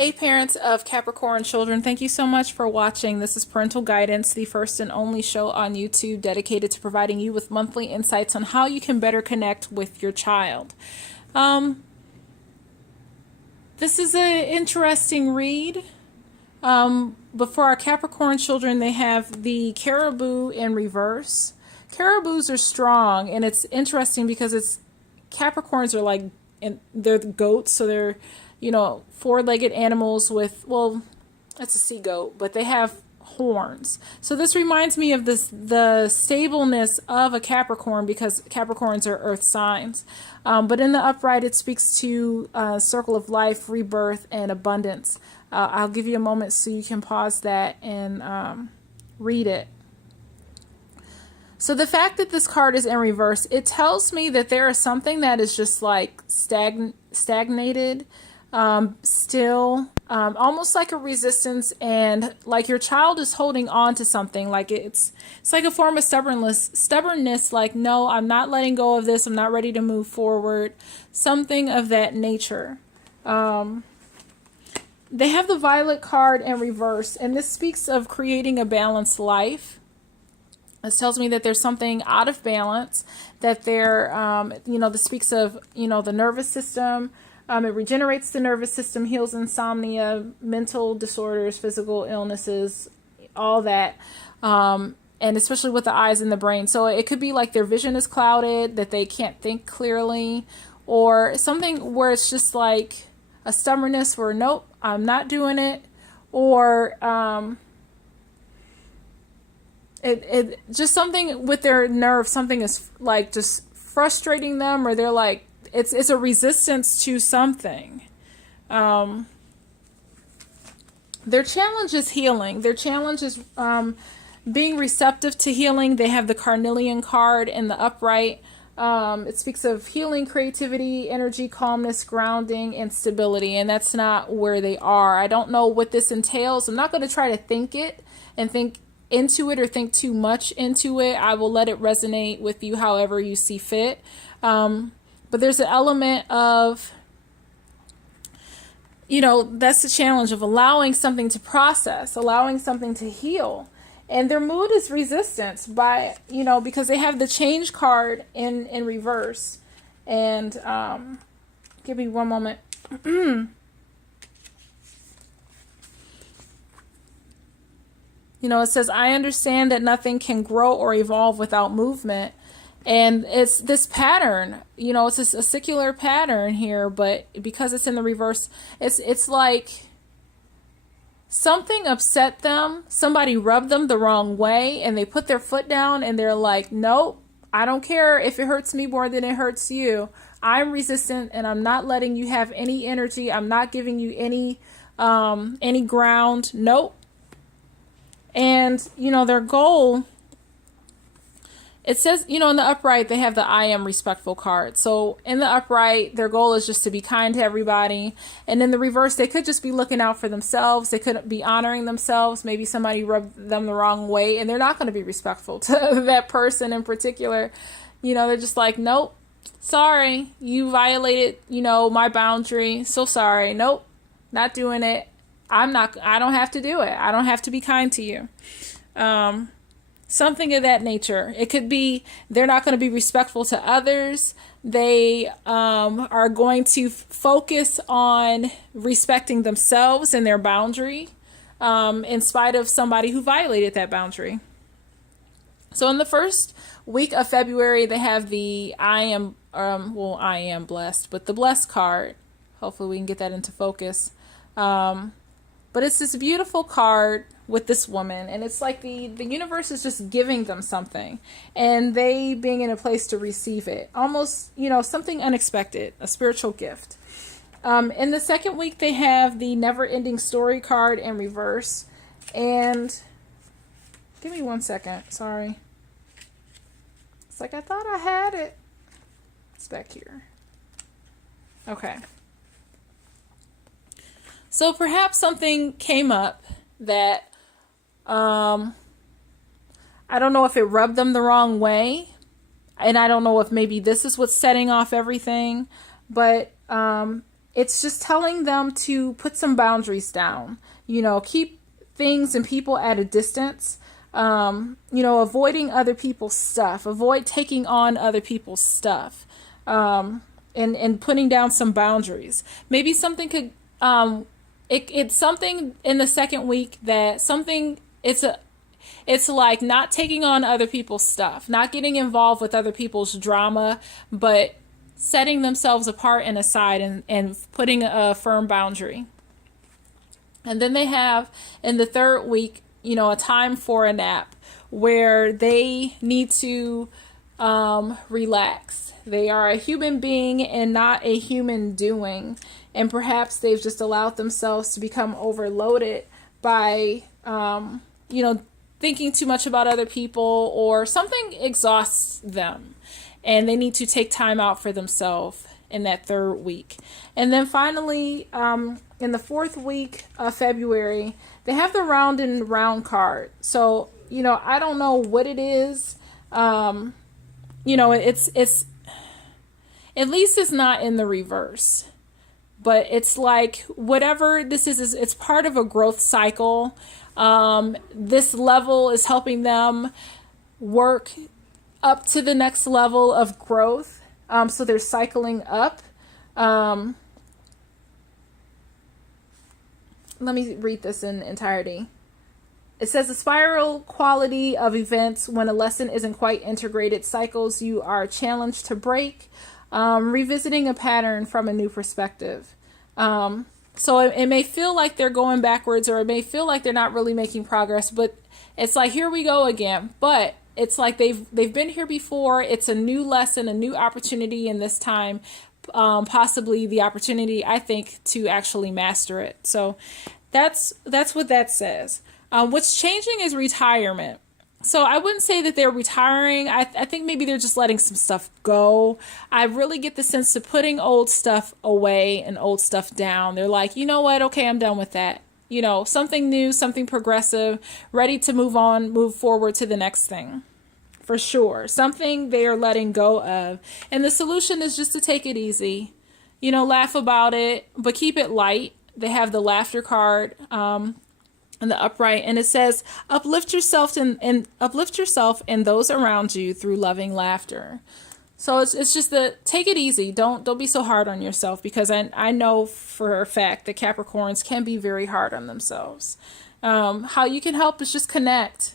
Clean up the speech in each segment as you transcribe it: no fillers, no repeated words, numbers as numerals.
Hey parents of Capricorn children, thank you so much for watching. This is Parental Guidance, the first and only show on YouTube dedicated to providing you with monthly insights on how you can better connect with your child. This is an interesting read. But for our Capricorn children, they have the caribou in reverse. Caribous are strong, and it's interesting because Capricorns are like, and they're the goats, so they're, four-legged animals with, well, it's a sea goat, but they have horns. So this reminds me of the stableness of a Capricorn, because Capricorns are earth signs. But in the upright, it speaks to circle of life, rebirth, and abundance. I'll give you a moment so you can pause that and read it. So the fact that this card is in reverse, it tells me that there is something that is just like stagnated, still, almost like a resistance, and like your child is holding on to something. Like it's like a form of stubbornness, like, no, I'm not letting go of this. I'm not ready to move forward. Something of that nature. They have the violet card in reverse, and this speaks of creating a balanced life. This tells me that there's something out of balance, that this speaks of, the nervous system. It regenerates the nervous system, heals insomnia, mental disorders, physical illnesses, all that. And especially with the eyes and the brain. So it could be like their vision is clouded, that they can't think clearly, or something where it's just like a stubbornness where, nope, I'm not doing it. Or, it just something with their nerve, something is like just frustrating them, or they're like, it's a resistance to something. Their challenge is healing. Their challenge is being receptive to healing. They have the carnelian card in the upright. It speaks of healing, creativity, energy, calmness, grounding, and stability, and that's not where they are. I don't know what this entails. I'm not going to try to think into it or think too much into it. I will let it resonate with you however you see fit. But there's an element of, that's the challenge of allowing something to process, allowing something to heal. And their mood is resistance because they have the change card in reverse. And give me one moment. It says, I understand that nothing can grow or evolve without movement. And it's this pattern, it's a secular pattern here, but because it's in the reverse, it's like something upset them. Somebody rubbed them the wrong way, and they put their foot down, and they're like, nope, I don't care if it hurts me more than it hurts you. I'm resistant, and I'm not letting you have any energy. I'm not giving you any ground. Nope. And, their goal, it says, in the upright, they have the I am respectful card. So in the upright, their goal is just to be kind to everybody. And in the reverse, they could just be looking out for themselves. They could be honoring themselves. Maybe somebody rubbed them the wrong way, and they're not going to be respectful to that person in particular. They're just like, nope, sorry, you violated, my boundary. So sorry. Nope, not doing it. I don't have to do it. I don't have to be kind to you. Something of that nature. It could be they're not going to be respectful to others. They are going to focus on respecting themselves and their boundary in spite of somebody who violated that boundary. So in the first week of February, they have the I am blessed, but the blessed card. Hopefully we can get that into focus. But it's this beautiful card with this woman, and it's like the universe is just giving them something, and they being in a place to receive it. Almost, something unexpected, a spiritual gift. In the second week, they have the never-ending story card in reverse. And give me 1 second. Sorry. It's like I thought I had it. It's back here. Okay. So perhaps something came up that, I don't know if it rubbed them the wrong way, and I don't know if maybe this is what's setting off everything, but it's just telling them to put some boundaries down, keep things and people at a distance, avoiding other people's stuff, avoid taking on other people's stuff, and putting down some boundaries. Maybe something could, it's something in the second week that it's like not taking on other people's stuff, not getting involved with other people's drama, but setting themselves apart and aside and putting a firm boundary. And then they have in the third week, a time for a nap where they need to relax. They are a human being and not a human doing. And perhaps they've just allowed themselves to become overloaded by, thinking too much about other people, or something exhausts them. And they need to take time out for themselves in that third week. And then finally, in the fourth week of February, they have the round and round card. So, I don't know what it is. It's at least it's not in the reverse. But it's like whatever this is it's part of a growth cycle. This level is helping them work up to the next level of growth. So they're cycling up. Let me read this in entirety. It says the spiral quality of events when a lesson isn't quite integrated cycles you are challenged to break, revisiting a pattern from a new perspective. So it may feel like they're going backwards, or it may feel like they're not really making progress, but it's like, here we go again. But it's like they've been here before. It's a new lesson, a new opportunity, and this time possibly the opportunity, I think, to actually master it. So that's what that says. What's changing is retirement. So I wouldn't say that they're retiring. I think maybe they're just letting some stuff go. I really get the sense of putting old stuff away and old stuff down. They're like, you know what? Okay, I'm done with that. Something new, something progressive, ready to move forward to the next thing. For sure. Something they are letting go of. And the solution is just to take it easy. Laugh about it, but keep it light. They have the laughter card in the upright, and it says, uplift yourself and those around you through loving laughter. So it's just take it easy. Don't be so hard on yourself, because I know for a fact that Capricorns can be very hard on themselves. How you can help is just connect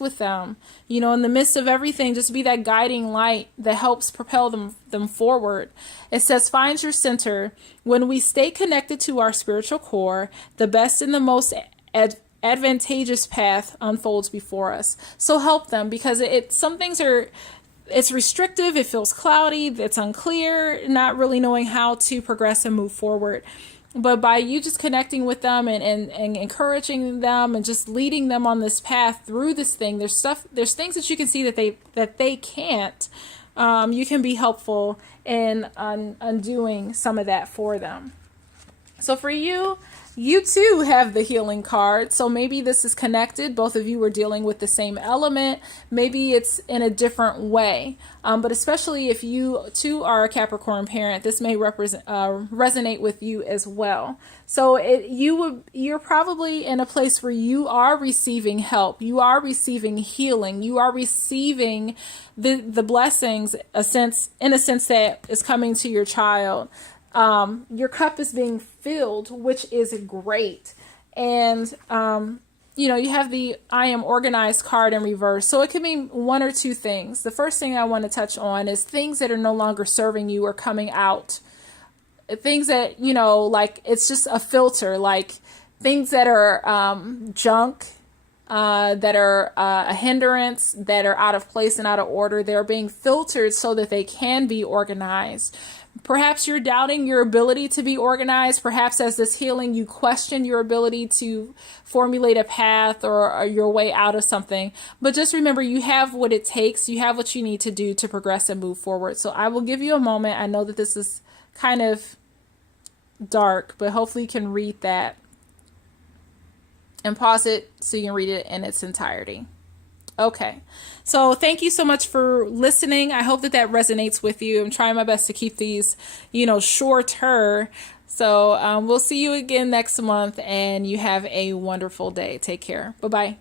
with them, in the midst of everything. Just be that guiding light that helps propel them forward. It says, find your center. When we stay connected to our spiritual core, the best and the most advantageous path unfolds before us. So help them, because some things it's restrictive, it feels cloudy, it's unclear, not really knowing how to progress and move forward. But by you just connecting with them and encouraging them and just leading them on this path through this thing, there's things that you can see that they can't. You can be helpful in undoing some of that for them. So for you too have the healing card. So maybe this is connected. Both of you are dealing with the same element. Maybe it's in a different way. But especially if you too are a Capricorn parent, this may resonate with you as well. So you're probably in a place where you are receiving help. You are receiving healing. You are receiving the blessings, in a sense that is coming to your child. Your cup is being filled, which is great. And, you have the I am organized card in reverse. So it could mean one or two things. The first thing I want to touch on is things that are no longer serving you are coming out. Things that, like it's just a filter, like things that are junk, that are a hindrance, that are out of place and out of order. They're being filtered so that they can be organized. Perhaps you're doubting your ability to be organized. Perhaps as this healing, you question your ability to formulate a path or your way out of something. But just remember, you have what it takes. You have what you need to do to progress and move forward. So I will give you a moment. I know that this is kind of dark, but hopefully you can read that and pause it so you can read it in its entirety. Okay, so thank you so much for listening. I hope that resonates with you. I'm trying my best to keep these, shorter So we'll see you again next month, and you have a wonderful day. Take care. Bye bye.